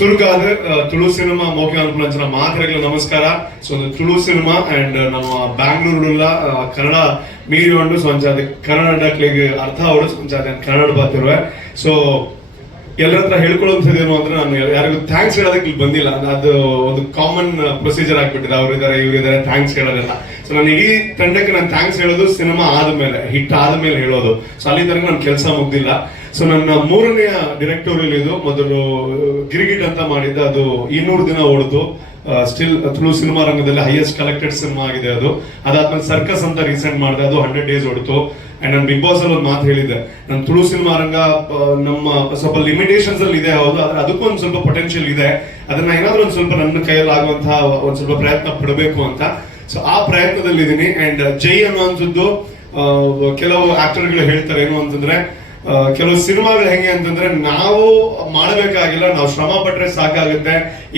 ಚುರುಕಾದ ತುಳು ಸಿನಿಮಾ ಮೋಕೆ ಅನುಕೂಲ ಮಾತ್ರೆಗಳ ನಮಸ್ಕಾರ. ಸೊ ತುಳು ಸಿನಿಮಾ ಅಂಡ್ ನಮ್ಮ ಬ್ಯಾಂಗ್ಳೂರು ಕನ್ನಡ ಮೀರಿ ಉಂಡು ಸೊ ಕನ್ನಡಕ್ಕೆ ಅರ್ಥ ಅವಳು ಸೊ ಕನ್ನಡ ಬರ್ತಿರುವೆ ಸೊ ಎಲ್ಲರ ಹತ್ರ ಹೇಳ್ಕೊಳ್ಳೋದೇನು ಅಂದ್ರೆ ನಾನು ಯಾರಿಗೂ ಥ್ಯಾಂಕ್ಸ್ ಹೇಳೋದಕ್ಕೆ ಇಲ್ಲಿ ಬಂದಿಲ್ಲ. ಅದು ಒಂದು ಕಾಮನ್ ಪ್ರೊಸೀಜರ್ ಆಗ್ಬಿಟ್ಟಿದೆ. ಅವರಿದ್ದಾರೆ ಇವರಿದ್ದಾರೆ ಥ್ಯಾಂಕ್ಸ್ ಹೇಳೋದಿಲ್ಲ. ಸೊ ನಾನು ಇಡೀ ತಂಡಕ್ಕೆ ನಾನು ಥ್ಯಾಂಕ್ಸ್ ಹೇಳೋದು ಸಿನಿಮಾ ಆದ್ಮೇಲೆ ಹಿಟ್ ಆದ್ಮೇಲೆ ಹೇಳೋದು. ಸೊ ಅಲ್ಲಿ ತನಕ ನನ್ನ ಕೆಲಸ ಮುಗ್ದಿಲ್ಲ. ಸೊ ನನ್ನ ಮೂರನೆಯ ಡಿರೆಕ್ಟೋರಿಯಲ್ ಇದು ಮೊದಲು ಗಿರಿಗಿಟ್ ಅಂತ ಮಾಡಿದ್ದ, ಅದು ಇನ್ನೂರು ದಿನ ಓಡಿತು ಸ್ಟಿಲ್ ತುಳು ಸಿನಿಮಾ ರಂಗದಲ್ಲಿ ಹೈಯೆಸ್ಟ್ ಕಲೆಕ್ಟೆಡ್ ಸಿನಿಮಾ ಆಗಿದೆ ಅದು. ಅದಾದ್ಮೇಲೆ ಸರ್ಕಸ್ ಅಂತ ರೀಸೆಂಟ್ ಮಾಡಿದೆ, ಅದು ಹಂಡ್ರೆಡ್ ಡೇಸ್ ಹೊಡಿತು ಅಂಡ್ ನಾನು ಬಿಗ್ ಬಾಸ್ ಅಲ್ಲಿ ಒಂದು ಮಾತು ಹೇಳಿದ್ದೆ. ನನ್ನ ತುಳು ಸಿನಿಮಾ ರಂಗ ನಮ್ಮ ಸ್ವಲ್ಪ ಲಿಮಿಟೇಷನ್ಸ್ ಅಲ್ಲಿ ಇದೆ, ಹೌದು, ಆದ್ರೆ ಅದಕ್ಕೂ ಒಂದು ಸ್ವಲ್ಪ ಪೊಟೆನ್ಶಿಯಲ್ ಇದೆ. ಅದನ್ನ ಏನಾದ್ರೂ ಒಂದು ಸ್ವಲ್ಪ ನನ್ನ ಕೈಯಲ್ಲಿ ಆಗುವಂತಹ ಒಂದು ಸ್ವಲ್ಪ ಪ್ರಯತ್ನ ಪಡಬೇಕು ಅಂತ. ಸೊ ಆ ಪ್ರಯತ್ನದಲ್ಲಿ ಇದೀನಿ ಅಂಡ್ ಜೈ ಅನ್ನುವಂಥದ್ದು ಕೆಲವು ಆಕ್ಟರ್ಗಳು ಹೇಳ್ತಾರೆ ಏನು ಅಂತಂದ್ರೆ ಕೆಲವು ಸಿನಿಮಾಗಳು ಹೆಂಗೆ ಅಂತಂದ್ರೆ, ನಾವು ಮಾಡಬೇಕಾಗಿಲ್ಲ, ನಾವು ಶ್ರಮ ಪಟ್ರೆ ಸಾಕಾಗುತ್ತೆ,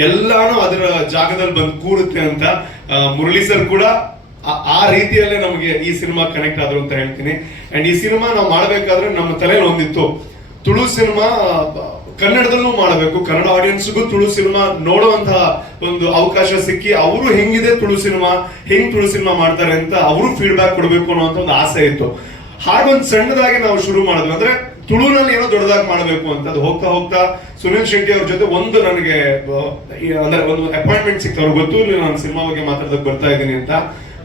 ಎಲ್ಲಾನು ಅದರ ಜಾಗದಲ್ಲಿ ಬಂದು ಕೂಡುತ್ತೆ ಅಂತ ಮುರಳಿ ಸರ್ ಕೂಡ ಆ- ರೀತಿಯಲ್ಲೇ ನಮಗೆ ಈ ಸಿನಿಮಾ ಕನೆಕ್ಟ್ ಆದ್ರು ಅಂತ ಹೇಳ್ತೀನಿ. ಅಂಡ್ ಈ ಸಿನಿಮಾ ನಾವು ಮಾಡಬೇಕಾದ್ರೆ ನಮ್ಮ ತಲೆಯಲ್ಲಿ ಒಂದಿತ್ತು. ತುಳು ಸಿನಿಮಾ, ಕನ್ನಡದಲ್ಲೂ ಮಾಡಬೇಕು. ಕನ್ನಡ ಆಡಿಯನ್ಸ್ಗೂ ತುಳು ಸಿನಿಮಾ ನೋಡುವಂತಹ ಒಂದು ಅವಕಾಶ ಸಿಕ್ಕಿ ಅವರು ಹೆಂಗಿದೆ ತುಳು ಸಿನಿಮಾ, ಹೆಂಗ್ ತುಳು ಸಿನಿಮಾ ಮಾಡ್ತಾರೆ ಅಂತ ಅವರು ಫೀಡ್ಬ್ಯಾಕ್ ಕೊಡಬೇಕು ಅನ್ನೋಂಥ ಒಂದು ಆಸೆ ಇತ್ತು. ಹಾಗೊಂದು ಸಣ್ಣದಾಗಿ ನಾವು ಶುರು ಮಾಡಿದ್ವಿ. ಅಂದ್ರೆ ತುಳುನಲ್ಲಿ ಏನೋ ದೊಡ್ಡದಾಗಿ ಮಾಡಬೇಕು ಅಂತ ಅದು ಹೋಗ್ತಾ ಹೋಗ್ತಾ ಸುನೀಲ್ ಶೆಟ್ಟಿ ಅವ್ರ ಜೊತೆ ಒಂದು ನನಗೆ ಅಂದ್ರೆ ಒಂದು ಅಪಾಯಿಂಟ್ಮೆಂಟ್ ಸಿಕ್ತು. ಅವ್ರಿಗೆ ಗೊತ್ತು ನಾನು ಸಿನಿಮಾ ಬಗ್ಗೆ ಮಾತಾಡೋದಕ್ಕೆ ಬರ್ತಾ ಇದ್ದೀನಿ ಅಂತ.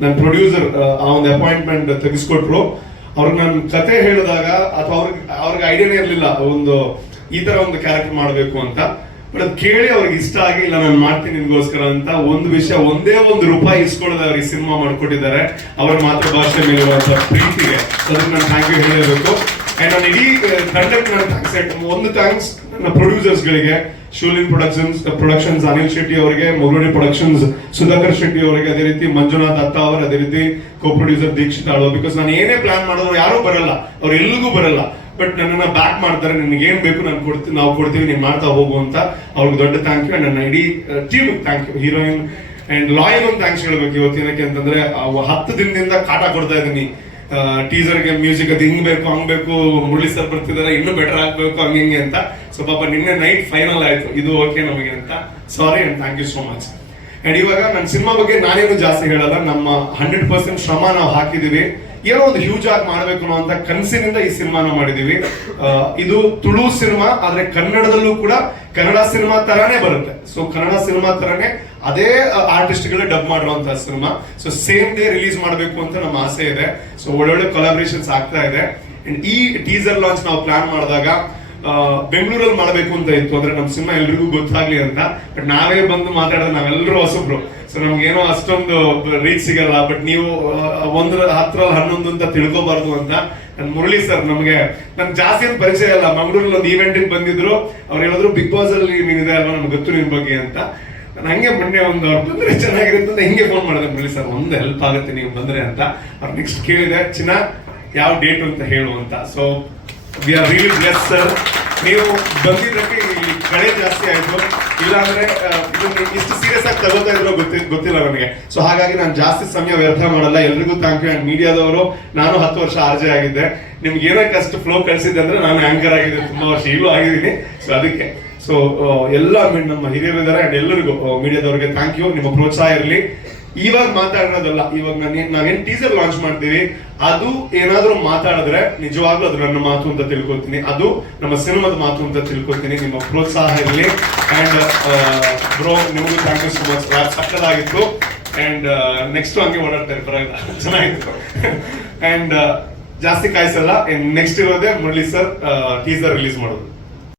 ನನ್ನ ಪ್ರೊಡ್ಯೂಸರ್ ಆ ಒಂದು ಅಪಾಯಿಂಟ್ಮೆಂಟ್ ತೆಗೆಸ್ಕೊಟ್ರು. ಅವ್ರಿಗೆ ನಾನು ಕತೆ ಹೇಳಿದಾಗ ಅಥವಾ ಅವ್ರಿಗೆ ಅವ್ರಿಗೆ ಐಡಿಯಾನೇ ಇರಲಿಲ್ಲ, ಒಂದು ಈ ತರ ಒಂದು ಕ್ಯಾರೆಕ್ಟರ್ ಮಾಡಬೇಕು ಅಂತ. ಬಟ್ ಅದು ಕೇಳಿ ಅವ್ರಿಗೆ ಇಷ್ಟ ಆಗಿ, ಇಲ್ಲ ನಾನು ಮಾಡ್ತೀನಿ ನಿನ್ಗೋಸ್ಕರ ಅಂತ ಒಂದು ವಿಷಯ, ಒಂದೇ ಒಂದು ರೂಪಾಯಿ ಇಸ್ಕೊಳ್ಳೋದು ಅವ್ರಿಗೆ ಸಿನಿಮಾ ಮಾಡ್ಕೊಟ್ಟಿದ್ದಾರೆ. ಅವರ ಮಾತೃಭಾಷೆ ಮೇಲಿರುವಂತ ಪ್ರೀತಿಗೆ ಅದಕ್ಕೆ ನಾನು ಥ್ಯಾಂಕ್ ಯು ಹೇಳಬೇಕು ಅಂಡ್ ನಾನು ಇಡೀ ತಂಡಕ್ಕೆ ನಾನು ಥ್ಯಾಂಕ್ಸ್ ಒಂದು ಥ್ಯಾಂಕ್ಸ್ ನನ್ನ ಪ್ರೊಡ್ಯೂಸರ್ಸ್ ಗಳಿಗೆ ಶೂಲಿನ್ ಪ್ರೊಡಕ್ಷನ್ಸ್ ಪ್ರೊಡಕ್ಷನ್ಸ್ ಅನಿಲ್ ಶೆಟ್ಟಿ ಅವರಿಗೆ ಮುರುಡಿ ಪ್ರೊಡಕ್ಷನ್ಸ್ ಸುಧಾಕರ್ ಶೆಟ್ಟಿ ಅವರಿಗೆ, ಅದೇ ರೀತಿ ಮಂಜುನಾಥ್ ಅತ್ತ ಅವರು, ಅದೇ ರೀತಿ ಕೋ ಪ್ರೊಡ್ಯೂಸರ್ ದೀಕ್ಷಿತ್ ಅಳು ಬಿಕಾಸ್ ನಾನು ಏನೇ ಪ್ಲಾನ್ ಮಾಡಿದ್ರು ಯಾರೂ ಬರಲ್ಲ, ಅವ್ರು ಎಲ್ಲಿಗೂ ಬರಲ್ಲ. ಬಟ್ ನನ್ನನ್ನು ಬ್ಯಾಕ್ ಮಾಡ್ತಾರೆ, ನಿನ್ಗೆ ಏನ್ ಬೇಕು ನಾನು ಕೊಡ್ತೀನಿ ನಾವು ಕೊಡ್ತೀವಿ, ನೀನು ಮಾಡ್ತಾ ಹೋಗು ಅಂತ ಅವ್ರಿಗೆ ದೊಡ್ಡ ಥ್ಯಾಂಕ್ ಯು ನನ್ನ ಇಡೀ team thank you heroine and loyal ಒಂದು ಥ್ಯಾಂಕ್ಸ್ ಹೇಳ್ಬೇಕು ಇವತ್ತಿನಕ್ಕೆ ಅಂತಂದ್ರೆ, ಆ, ಹತ್ತು ದಿನದಿಂದ ಕಾಟ ಕೊಡ್ತಾ ಇದ್ದೀನಿ ಟೀಸರ್ಗೆ ಮ್ಯೂಸಿಕ್ ಅದು ಹಿಂಗ್ ಬೇಕು, ಹಂಗ್ ಬೇಕು ಮುರಳಿ ಸರ್ ಬರ್ತಿದಾರೆ, ಇನ್ನೂ ಬೆಟರ್ ಆಗ್ಬೇಕು, ಹಂಗೆ ಹಿಂಗೆ ಅಂತ. ಸೊ ಪಾಪ ನಿನ್ನೆ ನೈಟ್ ಫೈನಲ್ ಆಯ್ತು. ಇದು ಓಕೆ ನಮಗೆ ಅಂತ. Sorry and thank you so much and ಇವಾಗ ನನ್ನ ಸಿನಿಮಾ ಬಗ್ಗೆ ನಾನೇನು ಜಾಸ್ತಿ ಹೇಳಲ್ಲ, ನಮ್ಮ ಹಂಡ್ರೆಡ್ ಪರ್ಸೆಂಟ್ ಶ್ರಮ ನಾವು ಹಾಕಿದೀವಿ. ಏನೋ ಒಂದು ಹ್ಯೂಜ್ ಆಗಿ ಮಾಡ್ಬೇಕು ಅನ್ನೋ ಅಂತ ಕನಸಿನಿಂದ ಈ ಸಿನಿಮಾನ ಮಾಡಿದೀವಿ. ಇದು ತುಳು ಸಿನಿಮಾ, ಆದ್ರೆ ಕನ್ನಡದಲ್ಲೂ ಕೂಡ ಕನ್ನಡ ಸಿನಿಮಾ ತರಾನೇ ಬರುತ್ತೆ. ಸೊ ಕನ್ನಡ ಸಿನಿಮಾ ತರಾನೇ ಅದೇ ಆರ್ಟಿಸ್ಟ್ಗಳು ಡಬ್ ಮಾಡುವಂತಹ cinema. So same day release ಮಾಡಬೇಕು ಅಂತ ನಮ್ಮ ಆಸೆ ಇದೆ. ಸೊ ಒಳ್ಳೊಳ್ಳೆ ಕೊಲಾಬ್ರೇಷನ್ಸ್ ಆಗ್ತಾ ಇದೆ. ಈ ಟೀಸರ್ ಲಾಂಚ್ ನಾವು ಪ್ಲಾನ್ ಮಾಡಿದಾಗ ಬೆಂಗಳೂರಲ್ಲಿ ಮಾಡಬೇಕು ಅಂತ ಇತ್ತು. ಅಂದ್ರೆ ನಮ್ಮ ಸಿನಿಮಾ ಎಲ್ರಿಗೂ ಗೊತ್ತಾಗ್ಲಿ ಅಂತ. ಬಟ್ ನಾವೇ ಬಂದು ಮಾತಾಡೋದು ನಾವೆಲ್ಲರೂ ಹೊಸಬ್ರು. ಸೊ ನಮ್ಗೇನೋ ಅಷ್ಟೊಂದು ರೀಚ್ ಸಿಗಲ್ಲ ಬಟ್ ನೀವು ಒಂದ್ರ ಹತ್ರ ಹನ್ನೊಂದು ಅಂತ ತಿಳ್ಕೊಬಾರ್ದು ಅಂತ. ನನ್ ಮುರಳಿ ಸರ್ ನಮಗೆ, ನನ್ ಜಾಸ್ತಿ ಅಂತ ಪರಿಚಯ ಇಲ್ಲ. ಮಂಗಳೂರಲ್ಲಿ ಒಂದು ಈವೆಂಟ್ ಬಂದಿದ್ರು. ಅವ್ರು ಹೇಳಿದ್ರು ಬಿಗ್ ಬಾಸ್ ಅಲ್ಲಿ ನೀನಿದೆ ಅಲ್ವಾ? ನಮ್ಗೆ ಗೊತ್ತು ನಿನ್ ಬಗ್ಗೆ ಅಂತ. ನಾನು ಹಂಗೆ ಮೊನ್ನೆ ಒಂದು ಅವ್ರು ಬಂದ್ರೆ ಚೆನ್ನಾಗಿರುತ್ತೆ ಅಂತ ಹಿಂಗೆ ಫೋನ್ ಮಾಡಿದೆ. ಮುರಳಿ ಸರ್ ಒಂದು ಹೆಲ್ಪ್ ಆಗುತ್ತೆ ನೀವು ಬಂದ್ರೆ ಅಂತ. ಅವ್ರು ನೆಕ್ಸ್ಟ್ ಕೇಳಿದೆ, ಚಿನ್ನ, ಯಾವ ಡೇಟ್ ಅಂತ ಹೇಳು ಅಂತ. So we are really bless sir ನೀವು ಬಂದಿದ್ದಕ್ಕೆ ಕಳೆ ಜಾಸ್ತಿ ಆಯ್ತು. ಇಲ್ಲಾಂದ್ರೆ ಇದನ್ನ ಇಷ್ಟು ಸೀರಿಯಸ್ ಆಗಿ ತಗೋತಾ ಇದ್ರು ಗೊತ್ತಿ, ಗೊತ್ತಿಲ್ಲ ನನಗೆ. ಸೊ ಹಾಗಾಗಿ ನಾನು ಜಾಸ್ತಿ ಸಮಯ ವ್ಯರ್ಥ ಮಾಡಲ್ಲ. ಎಲ್ರಿಗೂ ಥ್ಯಾಂಕ್ ಯು ಅಂಡ್ ಮೀಡಿಯಾದವರು, ನಾನು ಹತ್ತು ವರ್ಷ ಆರ್ಜೆ ಆಗಿದ್ದೆ. ನಿಮ್ಗೆ ಏನಕ್ಕೆ ಅಷ್ಟು ಫ್ಲೋ ಕಳಿಸಿದ್ದೆ ಅಂದ್ರೆ ನಾನು ಆಂಕರ್ ಆಗಿದ್ದೆ ತುಂಬಾ ವರ್ಷ ಈಗಲೂ ಆಗಿದ್ದೀನಿ. ಸೊ ಅದಕ್ಕೆ. ಸೊ ಎಲ್ಲ ನಮ್ಮ ಹಿರಿಯರಿದ್ದಾರೆ ಅಂಡ್ ಎಲ್ಲರಿಗೂ ಮೀಡಿಯಾದವರಿಗೆ ಥ್ಯಾಂಕ್ ಯು ನಿಮ್ಮ ಪ್ರೋತ್ಸಾಹ ಇರಲಿ. ಇವಾಗ ಮಾತಾಡೋದಲ್ಲ, ಇವಾಗ ನಾನು ನಾವೇನ್ ಟೀಸರ್ ಲಾಂಚ್ ಮಾಡ್ತೀವಿ ಅದು ಏನಾದ್ರೂ ಮಾತಾಡಿದ್ರೆ ನಿಜವಾಗ್ಲೂ ಅದು ನನ್ನ ಮಾತು ಅಂತ ತಿಳ್ಕೊತೀನಿ. ಅದು ನಮ್ಮ ಸಿನಿಮಾದ ಮಾತು ಅಂತ ತಿಳ್ಕೊತೀನಿ, ನಿಮ್ಮ ಪ್ರೋತ್ಸಾಹ ಇರಲಿ ಅಂಡ್ ಬ್ರೋ ನಿಮಗೂ ಥ್ಯಾಂಕ್ ಯು ಸೊ ಮಚ್ ಸಕ್ಕದಾಗಿತ್ತು. ಅಂಡ್ ನೆಕ್ಸ್ಟ್ ಹಂಗೆ ಓಡಾಡ್ತಾರೆ ಪರವಾಗಿಲ್ಲ. ಚೆನ್ನಾಗಿತ್ತು. ಅಂಡ್ ಜಾಸ್ತಿ ಕಾಯಿಸಲ್ಲ. ನೆಕ್ಸ್ಟ್ ಇರೋದೇ ಮುರಳಿ ಸರ್ ಟೀಸರ್ ರಿಲೀಸ್ ಮಾಡೋದು.